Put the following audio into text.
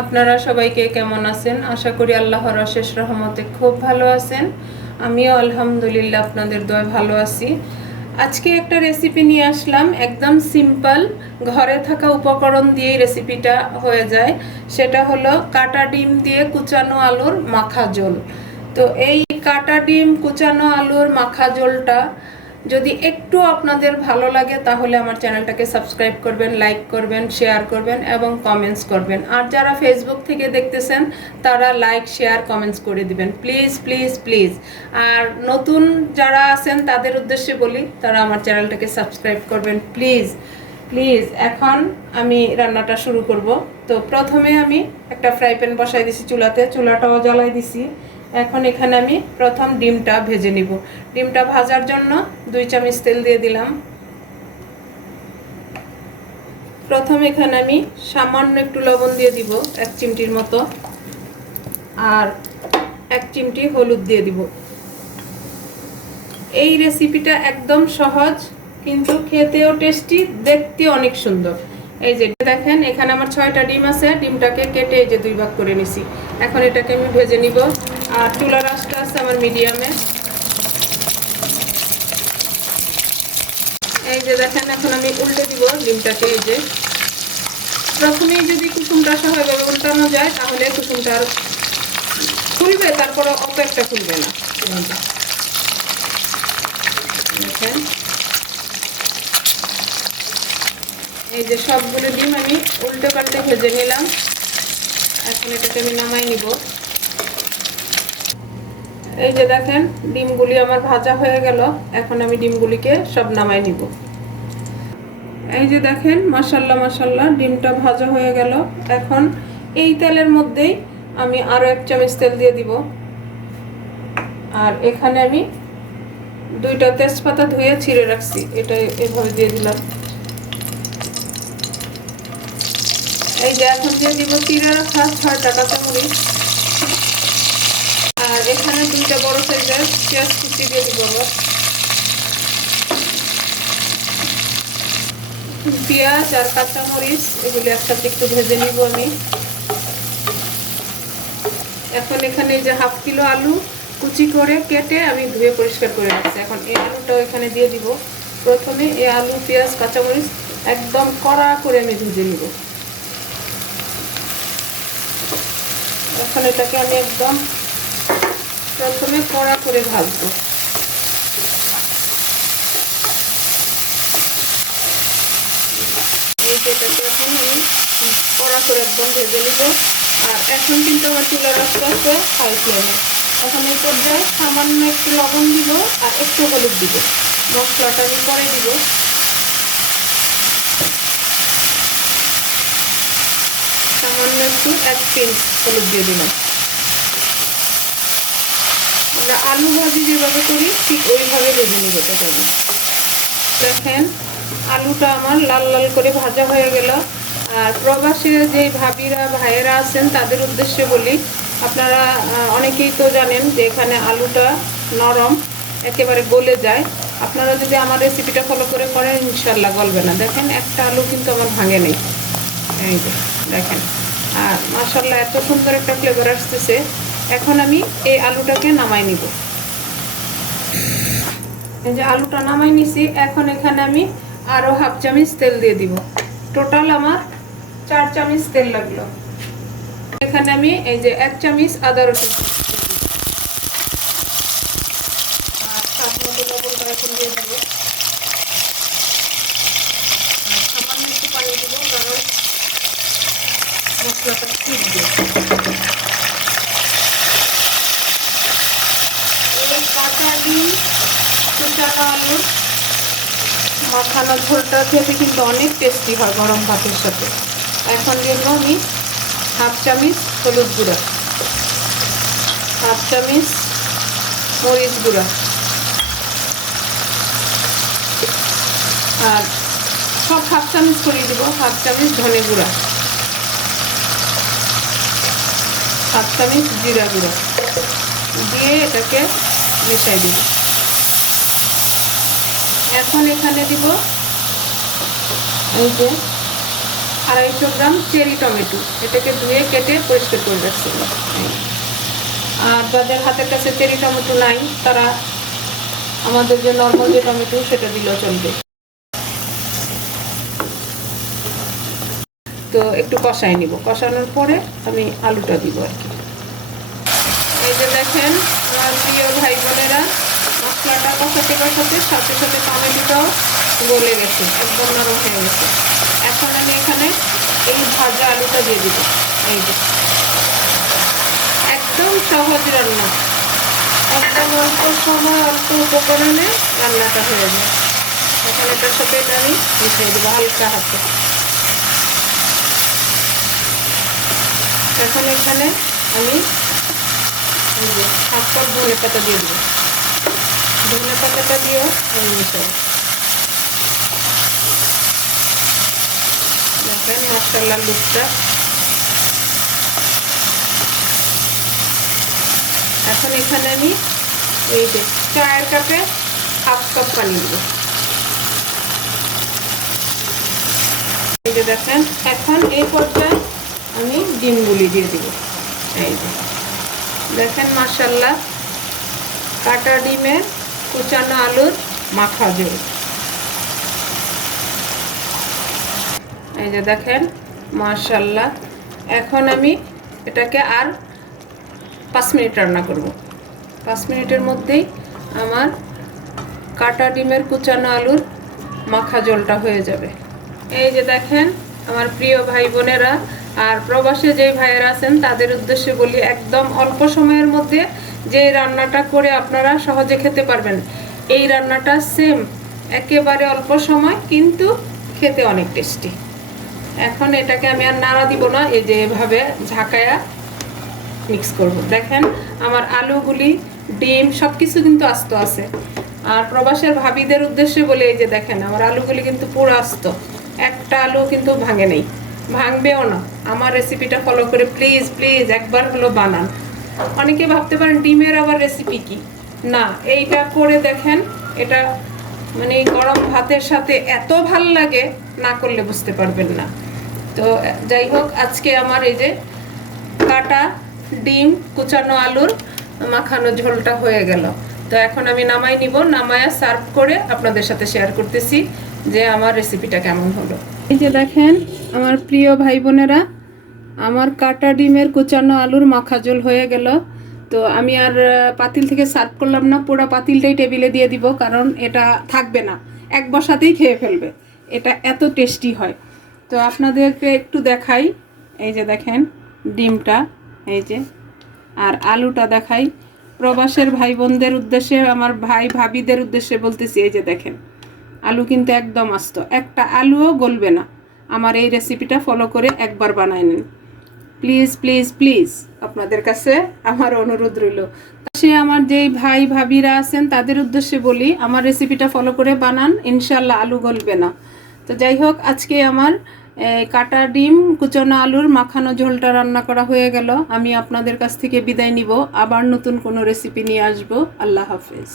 আপনারা সবাইকে কেমন আছেন? আশা করি আল্লাহর অশেষ রহমতে খুব ভালো আছেন। আমিও আলহামদুলিল্লাহ আপনাদের দোয়ায় ভালো আছি। আজকে একটা রেসিপি নিয়ে আসলাম, একদম সিম্পল, ঘরে থাকা উপকরণ দিয়েই রেসিপিটা হয়ে যায়। সেটা হলো কাটা ডিম দিয়ে কুচানো আলুর মাখা ঝোল। তো এই কাটা ডিম কুচানো আলুর মাখা ঝোলটা যদি একটু আপনাদের ভালো লাগে তাহলে আমার চ্যানেলটাকে সাবস্ক্রাইব করবেন, লাইক করবেন, শেয়ার করবেন এবং কমেন্টস করবেন। আর যারা ফেসবুক থেকে দেখতেছেন তারা লাইক, শেয়ার, কমেন্টস করে দিবেন প্লিজ প্লিজ প্লিজ। আর নতুন যারা আছেন তাদের উদ্দেশ্যে বলি, তারা আমার চ্যানেলটাকে সাবস্ক্রাইব করবেন প্লিজ প্লিজ। এখন আমি রান্নাটা শুরু করব। তো প্রথমে আমি একটা ফ্রাই প্যান বসাই দিছি চুলাতে, চুলাটাও জ্বালাই দিছি। এখন এখানে আমি প্রথম ডিমটা ভেজে নিব। ডিমটা ভাজার জন্য 2 চামচ তেল দিয়ে দিলাম। প্রথম এখানে আমি সামান্য একটু লবণ দিয়ে দিব, 1 চিমটির মতো, আর 1 চিমটি হলুদ দিয়ে দিব। এই রেসিপিটা একদম সহজ, কিন্তু খেতেও টেস্টি, দেখতে অনেক সুন্দর। এই যে দেখেন এখানে আমার 6টা ডিম আছে, ডিমটাকে কেটে এই যে 2 ভাগ করে নিছি। এখন এটাকে আমি ভেজে নিব। আর চুলার আঁচটা আছে আমার মিডিয়ামে। এই যে দেখেন এখন আমি উল্টে দিব ডিমটাকে। এই যে প্রথমেই যদি কুসুমটা সহজভাবে উল্টানো যায় তাহলে কুসুমটা ফুলবে, তারপরে অত একটা ফুলবে না। দেখেন এই যে সবগুলো ডিম আমি উল্টে পাল্টে ভেজে নিলাম। এখন এটাকে আমি নামাই নিব। এই যে দেখেন ডিমগুলি আমার ভাজা হয়ে গেল। এখন আমি ডিমগুলিকে সব নামাই নিব। এই যে দেখেন মাশাআল্লাহ মাশাআল্লাহ ডিমটা ভাজা হয়ে গেল। এখন এই তেলের মধ্যেই আমি আরো 1 চামচ তেল দিয়ে দিব। আর এখানে আমি 2টা তেজপাতা ধুয়ে ছিঁড়ে রাখছি, এটা এভাবে দিয়ে দিলাম। এই যে এখন দিয়ে দিব চিড়ে রাখা 6টা কাঁচামরিচ। আর এখানে 2টা বড় সাইজের পেঁয়াজ কুচি দিয়ে দিব। আবার পেঁয়াজ আর কাঁচামরিচ এগুলি একসাথে একটু ভেজে নিব আমি। এখন এখানে যে 1/2 কিলো আলু কুচি করে কেটে আমি ধুয়ে পরিষ্কার করে রাখছি, এখন এই আলুটাও এখানে দিয়ে দিব। প্রথমে এই আলু, পেঁয়াজ, কাঁচামরিচ একদম কড়া করে আমি ভেজে নিব। এখন এটাকে আমি একদম প্রথমে কড়া করে ভাজবো। এই যে এটাকে এখন আমি কড়া করে একদম ভেজে নিব। আর এখন কিন্তু আমার চুলার আঁচটা আছে হাই ফ্লেমে। এখন এই পর্যায়ে সামান্য একটু লবণ দিব আর একটু হলুদ দিব। মশলাটা আমি পরে দিব। সামান্য একটু 1 পিঞ্চ হলুদ দিয়ে দিলাম। আমরা আলু ভাজি যেভাবে করি ঠিক ওইভাবে ভেজে নিব এটাকে। দেখেন আলুটা আমার লাল লাল করে ভাজা হয়ে গেল। আর প্রবাসী যে ভাবিরা ভাইয়েরা আছেন তাদের উদ্দেশ্যে বলি, আপনারা অনেকেই তো জানেন যে এখানে আলুটা নরম, একেবারে গলে যায়। আপনারা যদি আমার রেসিপিটা ফলো করে করেন ইনশাল্লাহ গলবে না। দেখেন একটা আলু কিন্তু আমার ভাঙে নেই। এই যে দেখেন, আর মাশাআল্লাহ এত সুন্দর একটা ফ্লেভার আসতেছে। এখন আমি এই আলুটাকে নামাই নিব। এই যে আলুটা নামাই নিছি। এখন এখানে আমি আরো 1/2 চামচ তেল দিয়ে দিব। টোটাল আমার 4 চামচ তেল লাগলো। এখানে আমি এই যে 1 চামচ আদা রসুন আর স্বাদ মতো লবণটা এখন দিয়ে দিব। আর সামান্য একটু পানি দিব, কারণ মশলাটা ছিটবে। এই কাঁচা ডিম, কুচানো আলুর মাখানো ঝোলটা খেতে কিন্তু অনেক টেস্টি হয় গরম ভাতের সাথে। এখন দিব আমি 1/2 চামচ হলুদ গুঁড়া, 1/2 চামচ মরিচ গুঁড়া, আর সব 1/2 চামচ করে দিব। 1/2 চামচ ধনে গুঁড়া, 1/2 চামচ জিরা গুঁড়া দিয়ে এটাকে মিশাই দিব। এখন এখানে দিব এই যে 250 গ্রাম চেরি টমেটো, এটাকে ধুয়ে কেটে পরিষ্কার করে রাখছিলাম। আর যাদের হাতের কাছে চেরি টমেটো নাই তারা আমাদের যে নর্মাল যে টমেটো সেটা দিলেও চলবে। তো একটু কষাই নিব, কষানোর পরে আমি আলুটা দিব আর কি। এই যে দেখেন আমার প্রিয় ভাই বোনেরা, মশলাটা কষাতে কষাতে সাথে সাথে টমেটোটাও গলে গেছে, একদম নরম হয়ে গেছে। এখন আমি এখানে এই ভাজা আলুটা দিয়ে দিব। এই যে একদম সহজ রান্না, একদম অল্প সময় অল্প উপকরণে রান্নাটা হয়ে যায়। এখন এটার সাথে এটা আমি মিশিয়ে দেবো হালকা হাতে। এখন এখানে আমি হাফ কাপ ধনে পাতা দিয়ে দেবো। ধনে পাতাটা দিয়েও আমি মিশাবো। দেখেন মাশাআল্লাহ লুকটা। এখন এখানে আমি এই যে চায়ের কাপে হাফ কাপ পানি দেবো। এই যে দেখেন এখন এই পর্যায়ে আমি ডিমগুলি দিয়ে দিব। এই যে দেখেন মাশাআল্লাহ কাটা ডিমের কুচানো আলুর মাখা ঝোল। এই যে দেখেন মাশাআল্লাহ। এখন আমি এটাকে আর 5 মিনিট রান্না করব। 5 মিনিটের মধ্যেই আমার কাটা ডিমের কুচানো আলুর মাখা ঝোলটা হয়ে যাবে। এই যে দেখেন আমার প্রিয় ভাই বোনেরা আর প্রবাসে যে ভাইয়েরা আছেন তাদের উদ্দেশ্যে বলি, একদম অল্প সময়ের মধ্যে যে রান্নাটা করে আপনারা সহজে খেতে পারবেন, এই রান্নাটা সেম একেবারে অল্প সময় কিন্তু খেতে অনেক টেস্টি। এখন এটাকে আমি আর নাড়া দিব না, এই যে এভাবে ঝাঁকায়া মিক্স করব। দেখেন আমার আলুগুলি ডিম সব কিছু কিন্তু আস্ত আছে। আর প্রবাসের ভাবিদের উদ্দেশ্যে বলে, এই যে দেখেন আমার আলুগুলি কিন্তু পুরো আস্ত, একটা আলু কিন্তু ভাঙে নেই, ভাঙবেও না। আমার রেসিপিটা ফলো করে প্লিজ প্লিজ একবার হলো বানান। অনেকে ভাবতে পারেন ডিমের আবার রেসিপি কি, না এইটা করে দেখেন, এটা মানে গরম ভাতের সাথে এত ভাল লাগে, না করলে বুঝতে পারবেন না। তো যাই হোক আজকে আমার এই যে কাটা ডিম কুচানো আলুর মাখানো ঝোলটা হয়ে গেল। তো এখন আমি নামাই নিব, নামায়া সার্ভ করে আপনাদের সাথে শেয়ার করতেছি যে আমার রেসিপিটা কেমন হলো। এই যে দেখেন আমার প্রিয় ভাই বোনেরা, আমার কাটা ডিমের কুচানো আলুর মাখা ঝোল হয়ে গেল। তো আমি আর পাতিল থেকে সার্ভ করলাম না, পুরো পাতিলটাই টেবিলে দিয়ে দিব, কারণ এটা থাকবে না, এক বসাতেই খেয়ে ফেলবে, এটা এত টেস্টি হয়। তো আপনাদেরকে একটু দেখাই, এই যে দেখেন ডিমটা, এই যে আর আলুটা দেখাই। প্রবাসের ভাই বোনদের উদ্দেশ্যে, আমার ভাই ভাবিদের উদ্দেশ্যে বলতেছি, এই যে দেখেন আলু কিন্তু একদম আস্ত, একটা আলুও গলবে না। আমার এই রেসিপিটা ফলো করে একবার বানায় নিন প্লিজ প্লিজ প্লিজ, আপনাদের কাছে আমার অনুরোধ রইল। সে আমার যেই ভাই ভাবিরা আছেন তাদের উদ্দেশ্যে বলি, আমার রেসিপিটা ফলো করে বানান, ইনশাল্লাহ আলু গলবে না। তো যাই হোক আজকে আমার কাটা ডিম কুচানো আলুর মাখানো ঝোলটা রান্না করা হয়ে গেল। আমি আপনাদের কাছ থেকে বিদায় নিব, আবার নতুন কোনো রেসিপি নিয়ে আসবো। আল্লাহ হাফেজ।